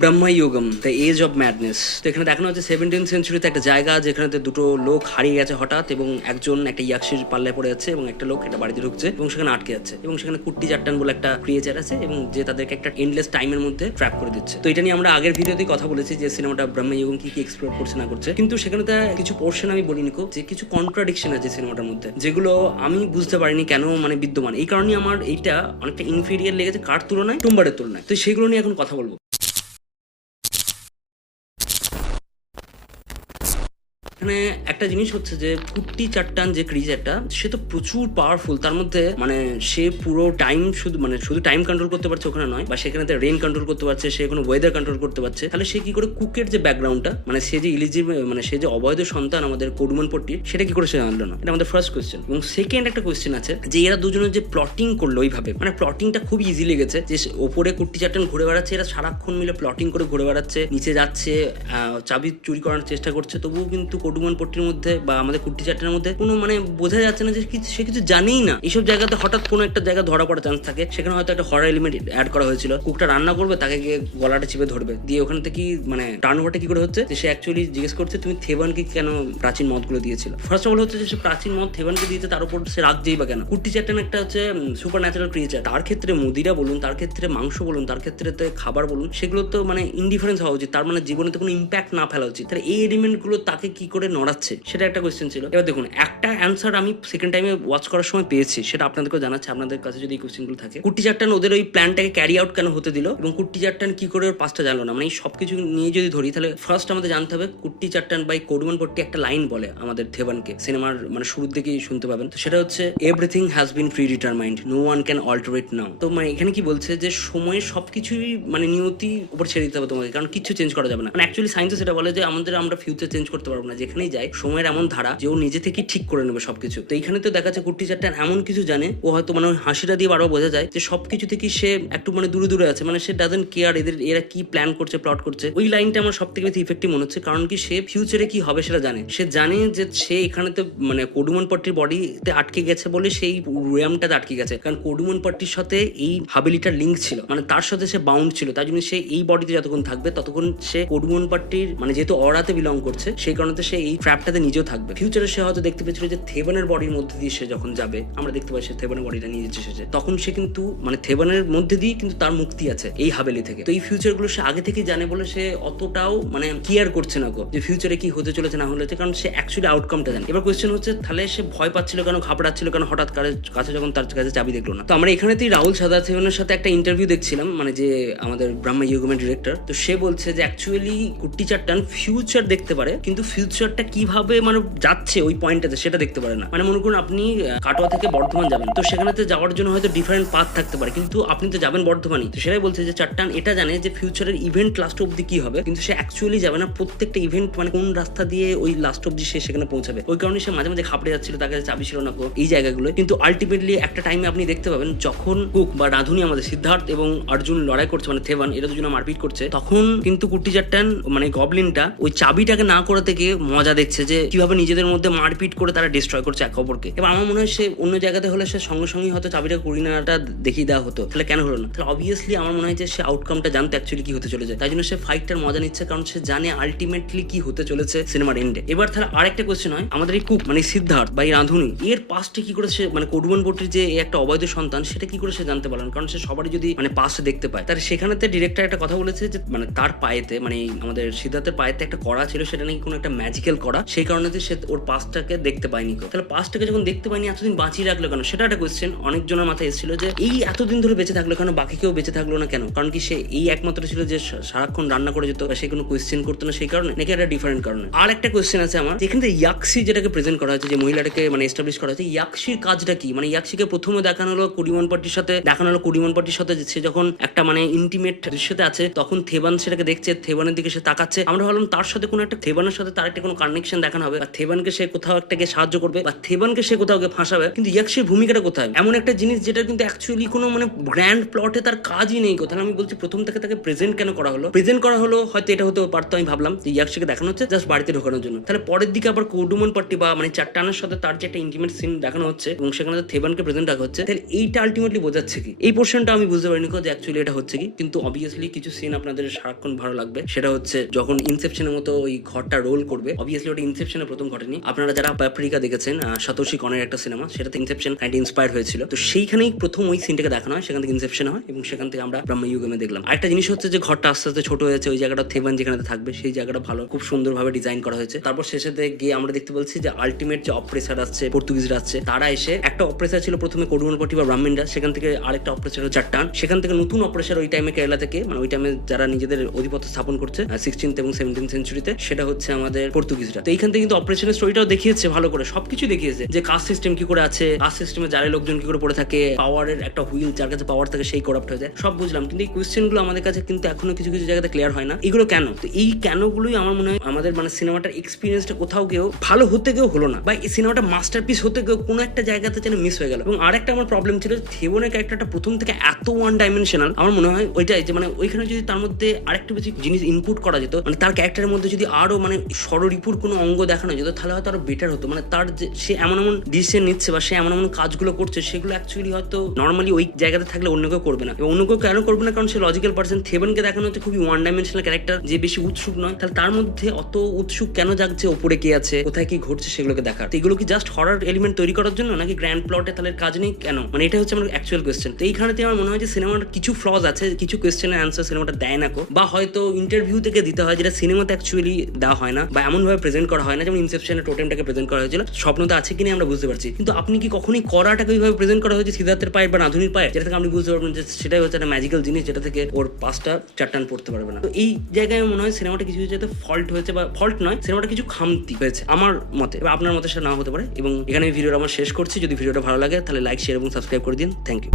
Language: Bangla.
ব্রহ্মা ইয়োগম দ্য এজ অফ ম্যাডনেস তো এখানে দেখানো হচ্ছে সেভেন্টিন সেঞ্চুরিতে একটা জায়গা যেখানে দুটো লোক হারিয়ে গেছে হঠাৎ এবং একজন একটা ইয়াকশির পাল্লায় পড়ে যাচ্ছে এবং একটা লোক একটা বাড়িতে ঢুকছে এবং সেখানে আটকে যাচ্ছে এবং সেখানে কুট্টি চাট্টান বলে একটা ক্রিয়েচার আছে এবং যে তাদেরকে একটা এন্ডলেস টাইমের মধ্যে ট্র্যাপ করে দিচ্ছে। তো এটা নিয়ে আমরা আগের ভিডিওতেই কথা বলেছি যে সিনেমাটা ব্রহ্মা ইয়োগম কি কি এক্সপ্লোর করছে না করছে। কিন্তু সেখানে তো কিছু পোর্শন আমি বলিনি কো, যে কিছু কন্ট্রাডিকশন আছে সিনেমাটার মধ্যে, যেগুলো আমি বুঝতে পারিনি কেন মানে বিদ্যমান। এই কারণে আমার এইটা অনেকটা ইনফিরিয়ার লেগেছে, কার তুলনায়? টুম্বারের তুলনায়। তো সেগুলো নিয়ে এখন কথা বলব। এখানে একটা জিনিস হচ্ছে যে কুট্টি চাট্টান যে ক্রিজারটা সে তো প্রচুর পাওয়ারফুল তার মধ্যে মানে সে পুরো টাইম শুধু মানে শুধু টাইম কন্ট্রোল করতে পারছে ওখানে নয়, বা সেখানে রেন কন্ট্রোল করতে পারছে, সে কোনো ওয়েদার কন্ট্রোল করতে পারছে। তাহলে সে কি করে কুকের যে ব্যাকগ্রাউন্ডটা মানে সে যে ইলিজিবল মানে সে যে অবৈধ সন্তান আমাদের কডুমন পট্টির সেটা কি করে সে জানলো না? এটা আমাদের ফার্স্ট কোয়েশ্চেন এবং সেকেন্ড একটা কোয়েশ্চেন আছে যে এরা দুজনের যে প্লটিং করল ওইভাবে মানে প্লটিংটা খুব ইজি লেগেছে যে ওপরে কুট্টি চাট্টান ঘুরে বেড়াচ্ছে, এরা সারাক্ষণ মিলে প্লটিং করে ঘুরে বেড়াচ্ছে, নিচে যাচ্ছে চাবি চুরি করার চেষ্টা করছে, তবুও কিন্তু কডুমন পট্টির মধ্যে বা আমাদের কুট্টি চাট্টানের মধ্যে কোনো মানে বোঝা যাচ্ছে না যে সে কিছু জানেই না। এইসব জায়গাতে হঠাৎ কোনো একটা জায়গা ধরা পড়ার চান্স থাকে। সেখানে হয়তো একটা হরার এলিমেন্ট অ্যাড করা হয়েছিল। কুকটা রান্না করবে, তাকে গিয়ে গলাটা চিপে ধরবে। দিয়ে ওখান থেকে মানে টার্ন ওভারটা কি করে হচ্ছে? সে অ্যাকচুয়ালি জিজ্ঞেস করছে, তুমি থেবানকে কেন প্রাচীন মদগুলো দিয়েছিল? ফার্স্ট অফ অল হচ্ছে যে সে প্রাচীন মদ থেবানকে দিয়েছে, তার উপর সে রাখছেই বা কেন? কুট্টি চাট্টান একটা হচ্ছে সুপার ন্যাচারাল ক্রিয়েচার তার ক্ষেত্রে মুদিরা বলুন, তার ক্ষেত্রে মাংস বলুন, তার ক্ষেত্রে তো খাবার বলুন সেগুলো তো মানে ইনডিফারেন্স হওয়া উচিত। তার মানে জীবনে তো কোনো ইম্প্যাক্ট না ফেলা উচিত। তাহলে এই এলিমেন্টগুলো তাকে কি করে নড়াচ্ছে, সেটা একটা কোয়েশ্চেন ছিল। এবার দেখুন, একটা অ্যান্সার আমি সেকেন্ড টাইমে ওয়াচ করার সময় পেয়েছি, সেটা আপনাদেরকে জানাচ্ছে, আপনাদের কাছে যদি কোয়েশ্চেনগুলো থাকে। কুট্টি চাট্টান ওদের ওই প্ল্যানটাকে ক্যারি আউট কেন হতে দিল? এবং কুট্টি চাট্টান কি করে ওর পাঁচটা জানলো না? মানে এই সব কিছু নিয়ে যদি ধরি, তাহলে ফার্স্ট আমাদের জানতে হবে, কুট্টি চাট্টান বাই কোডুমান পট্টি একটা লাইন বলে আমাদের থেবানকে। সিনেমার মানে শুরুর দিকেই শুনতে পাবেন। তো সেটা হচ্ছে everything has been predetermined no one can alterate now তো মানে এখানে কি বলছে যে, সময়ে সবকিছুই মানে নিয়তি উপর ছেড়ে দিতে হবে তোমাকে, কারণ কিছু চেঞ্জ করা যাবে না। মানে অ্যাকচুয়ালি সায়েন্সে সেটা বলে যে, আমাদের আমরা ফিউচার চেঞ্জ করতে পারব না যেখানেই যাই সময়ের এমন ধারা যে ও নিজে থেকে ঠিক করে নেবে সবকিছু। তো এইখানে তো দেখা যাচ্ছে কুট্টি চারটা এমন কিছু জানে, ও হয়তো মানে হাসিটা দিয়ে বারবার বোঝা যায় যে সবকিছু থেকে সে একটু মানে দূরে দূরে আছে মানে সে ডাজেন্ট কেয়ার এদের, এরা কি প্ল্যান করছে প্লট করছে। ওই লাইনটা আমার সব থেকে বেশি ইফেক্টিভ মনে হচ্ছে, কারণ কি সে ফিউচারে কি হবে সেটা জানে। সে জানে যে সে এখানে তো মানে কোডুমন পট্টির বডিতে আটকে গেছে বলে সেই র্যামটাতে আটকে গেছে, কারণ কোডুমন পট্টির সাথে এই হাবেলিটার লিঙ্ক ছিল। মানে তার সাথে সে বাউন্ড ছিল তাই জন্য সে এই বডিতে যতক্ষণ থাকবে, ততক্ষণ সে কোডুমন পার্টির মানে যেহেতু অরাতে বিলং করছে, সেই কারণে সে এই ট্র্যাপটাতে নিজেও থাকবে। ফিউচারে সে হয়তো দেখতে পেয়েছিল যে থেবানের বডির মধ্যে দিয়ে সে যখন যাবে, আমরা দেখতে পাই সে থেবানের বডিটা নিয়ে যাচ্ছে এসেছে তখন সে কিন্তু মানে থেবানের মধ্যে দিয়ে কিন্তু তার মুক্তি আছে এই হাবেলি থেকে। তো এই ফিউচারগুলো সে আগে থেকে জানে বলে সে অতটাও মানে কেয়ার করছে না গো। যে ফিউচারে কি হতে চলেছে না হলে কারণ সে অ্যাকচুয়ালি আউটকামটা জানে। এবার কোয়েশ্চেন হচ্ছে, তাহলে সে ভয় পাচ্ছিল কেন, ঘাবড়াচ্ছিল কেন, হঠাৎ কাছে যখন তার কাছে চাবি দেখল না? তো আমরা এখানেতেই রাহুল সাদা থেবনের সাথে একটা ইন্টারভিউ দেখছিলাম মানে যে আমাদের ব্রহ্মা ইউগমের ডিরেক্টর তো সে বলছে যে অ্যাকচুয়ালি কুট্টি চাট্টান ফিউচার দেখতে পারে, কিন্তু ফিউচারটা কীভাবে মানে যাচ্ছে ওই পয়েন্টটাতে সেটা দেখতে পারে না। মানে মনে করুন আপনি কাটোয়া থেকে বর্ধমান যাবেন তো সেখানেতে যাওয়ার জন্য হয়তো ডিফারেন্ট পাথ থাকতে পারে। কিন্তু আপনি তো যাবেন বর্ধমানই। তো সেটাই বলছে যে চাট্টান এটা জানে যে ফিউচারের ইভেন্ট লাস্ট অব্দি কি হবে কিন্তু সে অ্যাকচুয়ালি যাবে না। প্রত্যেকটা ইভেন্ট মানে কোন রাস্তা দিয়ে ওই লাস্ট অব্দি সে সেখানে পৌঁছাবে। ওই কারণে সে মাঝে মাঝে খাপড়ে যাচ্ছিল তার কাছে চাবি ছিল না কো, এই জায়গাগুলো কিন্তু আলটিমেটলি একটা টাইমে আপনি দেখতে পাবেন যখন কুক বা রাধুনি আমাদের সিদ্ধার্থ এবং অর্জুন লড়াই করছে মানে থেভান এরা দুজনে মারপিট করছে তখন কিন্তু কুট্টি চাট্টান মানে গবলিনটা ওই চাবিটাকে না করে থেকে মজা দেখছে যে কীভাবে নিজেদের মধ্যে মারপিট করে তারা ডিস্ট্রয় করছে একে অপরকে। এবার আমার মনে হয় সে অন্য জায়গাতে হলে সে সঙ্গে সঙ্গে হয়তো চাবিটা করিনাটা দেখিয়ে দেওয়া হতো। তাহলে কেন হলো না? তাহলে অবভিয়াসলি আমার মনে হয় যে সে আউটকামটা জানতে অ্যাকচুয়ালি কি হতে চলেছে। তাই জন্য সে ফাইটটার মজা নিচ্ছে কারণ সে জানে আলটিমেটলি কি হতে চলেছে সিনেমার এন্ডে এবার তাহলে আরেকটা কোয়েশ্চেন হয়, আমাদের এই কুক মানে সিদ্ধার্থ বা এই রাঁধুনি, এর পাস্টে কি করে সে মানে কডুবন বটির যে একটা অবৈধ সন্তান, সেটা কি করে সে জানতে পারলেন কারণ সে সবারই যদি মানে পাস্টে দেখতে পায়। তাহলে সেখানেতে ডিরেক্টর একটা কথা বলেছে যে মানে তার পায়েতে মানে আমাদের সিদ্ধার্থের পায়েতে একটা কড়া ছিল, সেটা নাকি কোনো একটা ম্যাজিক্যাল করা, সেই কারণে সে ওর পাস্টটাকে দেখতে পায়নি। তাহলে পাস্টটাকে যখন দেখতে পায়নি, এতদিন বাঁচিয়ে রাখল কেন? সেটা একটা কোয়েশ্চেন অনেকজনের মাথায় এসেছিল যে, এই এতদিন ধরে বেঁচে থাকল কেন? বাকি কেউ বেঁচে থাকল না কেন? কারণ কি সে এই একমাত্র ছিল যে সারাক্ষণ রান্না করে যেত, সে কোনো কোয়েশ্চেন করতো না সেই কারণে, নাকি একটা ডিফারেন্ট কারণে? আর একটা কোয়েশ্চেন আছে আমার, যেখানে ইয়াক্সি যেটাকে প্রেজেন্ট করা হয়েছে, যে মহিলাটাকে মানে এস্টাবলিশ করা হয়েছে ইয়াক্সির কাজটা কি? মানে ইয়াক্সিকে প্রথমে দেখানো হলো কুড়িমন পার্টির সাথে, দেখানো হলো কুড়িমন পার্টির সাথে সে যখন একটা মানে ইন্টিমেট দৃশ্যতে আছে, তখন থেবান সেটাকে দেখছে, থেবানের দিকে সে তাকাচ্ছে। আমরা ভাবলাম তার সাথে কোনো একটা, থেবানের সাথে তার একটা কোনো কোনো কানেকশন দেখানো হবে। বা থেবানকে সে কোথাও একটা সাহায্য করবে, বা থেবানকে সে কোথাও ফাঁসাবে, কিন্তু ইয়াকশির ভূমিকাটা কোথায়? এমন একটা জিনিস যেটা কিন্তু অ্যাকচুয়ালি কোনো মানে গ্র্যান্ড প্লটে তার কাজই নেই কোথাও। আমি বলছি প্রথম থেকে তাকে প্রেজেন্ট কেন করা হলো? প্রেজেন্ট করা হলো, হয়তো এটা হতে পারতো, আমি ভাবলাম যে ইয়াকশিকে দেখানো হচ্ছে জাস্ট বাড়িতে ঢোকানোর জন্য। তাহলে পরের দিকে আবার কৌডুমন পার্টি বা মানে চারটানের সাথে তার যে একটা ইন্টিমেট সিন দেখানো হচ্ছে, এবং সেখানে থেবানকে প্রেজেন্ট রাখা হচ্ছে, তাহলে এইটা আলটিমেটলি বোঝাচ্ছে কি? এই পোর্শনটা আমি বুঝতে পারিনি যে অ্যাকচুয়ালি এটা হচ্ছে কি? কিন্তু অবভিয়াসলি কিছু সিন আপনাদের সারাক্ষণ ভালো লাগবে। সেটা হচ্ছে যখন ইনসেপশনের মতো ওই ঘরটা রোল করবে অবভিয়াসলি ওটা ইনসেপশনের প্রথম ঘটেনি। আপনারা যারা পাপ্রিকা দেখেছেন সতোশি কনের একটা সিনেমা সেটাতে ইনসেপশন কাইন্ড ইন্সপায়ার হয়েছিল। তো সেইখানেই প্রথম ওই সিনটাকে দেখানো হয়, সেখান থেকে ইনসেপশন হয় এবং সেখান থেকে আমরা ব্রহ্মযুগমে দেখলাম। আরেকটা জিনিস হচ্ছে যে, ঘরটা আস্তে আস্তে ছোট হয়েছে, ওই জায়গাটা থেবান যেখানে থাকবে, সেই জায়গাটা ভালো, খুব সুন্দরভাবে ডিজাইন করা হয়েছে। তারপর শেষেতে গিয়ে আমরা দেখতে বলছি যে আলটিমেট যে অপারেসার আসছে পর্তুগিজরা আসছে, তারা এসে একটা অপারেসার ছিল প্রথমে কডুমনপটি বা ব্রাহ্মণরা সেখান থেকে আরেকটা অপারেসার চারটান সেখান থেকে নতুন অপারেসার ওই টাইমে কেরালা থেকে মানে ওই টাইমে যারা নিজেদের অধিপত্য স্থাপন করছে সিক্সটিন্থ এবং সেভেন্টিন সেঞ্চুরিতে সেটা হচ্ছে আমাদের পর্তুগিজরা। তো এইখান থেকে কিন্তু অপারেশনের স্টোরিটাও দেখিয়েছে, ভালো করে। সবকিছু দেখিয়েছে যে কাস্ট সিস্টেম কি করে আছে কাস্ট সিস্টেমে যারা লোকজন কি করে পড়ে থাকে পাওয়ারের একটা হুইল যার কাছে পাওয়ার থাকে সেই করাপ্ট হয়ে যায়। সব বুঝলাম, কিন্তু এই কোয়েশ্চেনগুলো আমাদের কাছে কিন্তু এখনও কিছু কিছু জায়গাতে ক্লিয়ার হয় না। এগুলো কেন? তো এই কেনগুলোই আমার মনে হয় আমাদের মানে সিনেমাটার এক্সপিরিয়েন্সটা কোথাও গিয়েও ভালো হতে গিয়েও হলো না। বা এই সিনেমাটা মাস্টারপিস হতে গিয়েও কোনো একটা জায়গাতে যেন মিস হয়ে গেল। এবং আরেকটা আমার প্রবলেম ছিল থেবনের ক্যারেক্টারটা প্রথম থেকে এত ওয়ান ডাইমেনশনাল আমার মনে হয় ওইটাই যে মানে ওইখানে যদি তার মধ্যে আরেকটু বেশি জিনিস ইনপুট করা যেত মানে তার ক্যারেক্টারের মধ্যে যদি আরও মানে স্বররিপুর কোনো অঙ্গ দেখানো যেত তাহলে হয়তো আরও বেটার হতো। মানে তার যে, সে এমন এমন ডিসিশন নিচ্ছে বা সে এমন এমন কাজগুলো করছে, সেগুলো অ্যাকচুয়ালি হয়তো নর্মালি ওই জায়গাতে থাকলে অন্য কেউ করবে না। এবং অন্য কেউ কেন করবে না? কারণ সে লজিক্যাল পার্সন থেবনকে দেখানো হচ্ছে খুবই ওয়ান ডাইমেনশনাল ক্যারেক্টার যে বেশি উৎসুক নয়। তাহলে তার মধ্যে অত উৎসুক কেন জাগছে? ওপরে কে আছে? কোথায় কি ঘটছে? সেগুলোকে দেখার। এগুলো কি জাস্ট হরার এলিমেন্ট তৈরি করার জন্য? নাকি গ্র্যান্ড প্লটে তাহলে কাজ নেই? কেন? মানে এটা হচ্ছে আমার অ্যাকচুয়াল কোয়েশ্চেন তো এইখানেতে আমার মনে হয় যে সিনেমার কিছু ফ্লজ আছে, কিছু কোয়েশ্চেনের অ্যান্সার সিনেমাটা দেয় না কো। বা হয়তো ইন্টারভিউ থেকে দিতে হয়, যেটা সিনেমাতে অ্যাকচুয়ালি দেওয়া হয় না। বা এমন ভাবে প্রেজেন্ট করা হয় না, যেমন ইনসেপশনের টোটেমটাকে প্রেজেন্ট করা হয়েছিল স্বপ্নতে আছে কিনা আমরা বুঝতে পারছি। কিন্তু আপনি কি কখনই করাটাকে ওইভাবে প্রেজেন্ট করা হয়েছে, সিদ্ধার্থের পায়ে বা নাধুনির পায়ে? যেটা থেকে আপনি বুঝতে পারবেন যে সেটাই হচ্ছে একটা ম্যাজিক্যাল জিনিস, যেটা থেকে ওর পাঁচটা চারটান পড়তে পারবে না। তো এই জায়গায় মনে হয় সিনেমাটা কিছু কিছু ফল্ট হয়েছে বা ফল্ট নয় সিনেমাটা কিছু খামতি হয়েছে, আমার মতে এবার আপনার মতে সেটা নাও হতে পারে। এবং এখানে ভিডিওটা আমার শেষ করছি, যদি ভিডিওটা ভালো লাগে তাহলে লাইক শেয়ার এবং সাবস্ক্রাইব করে দিন। Thank you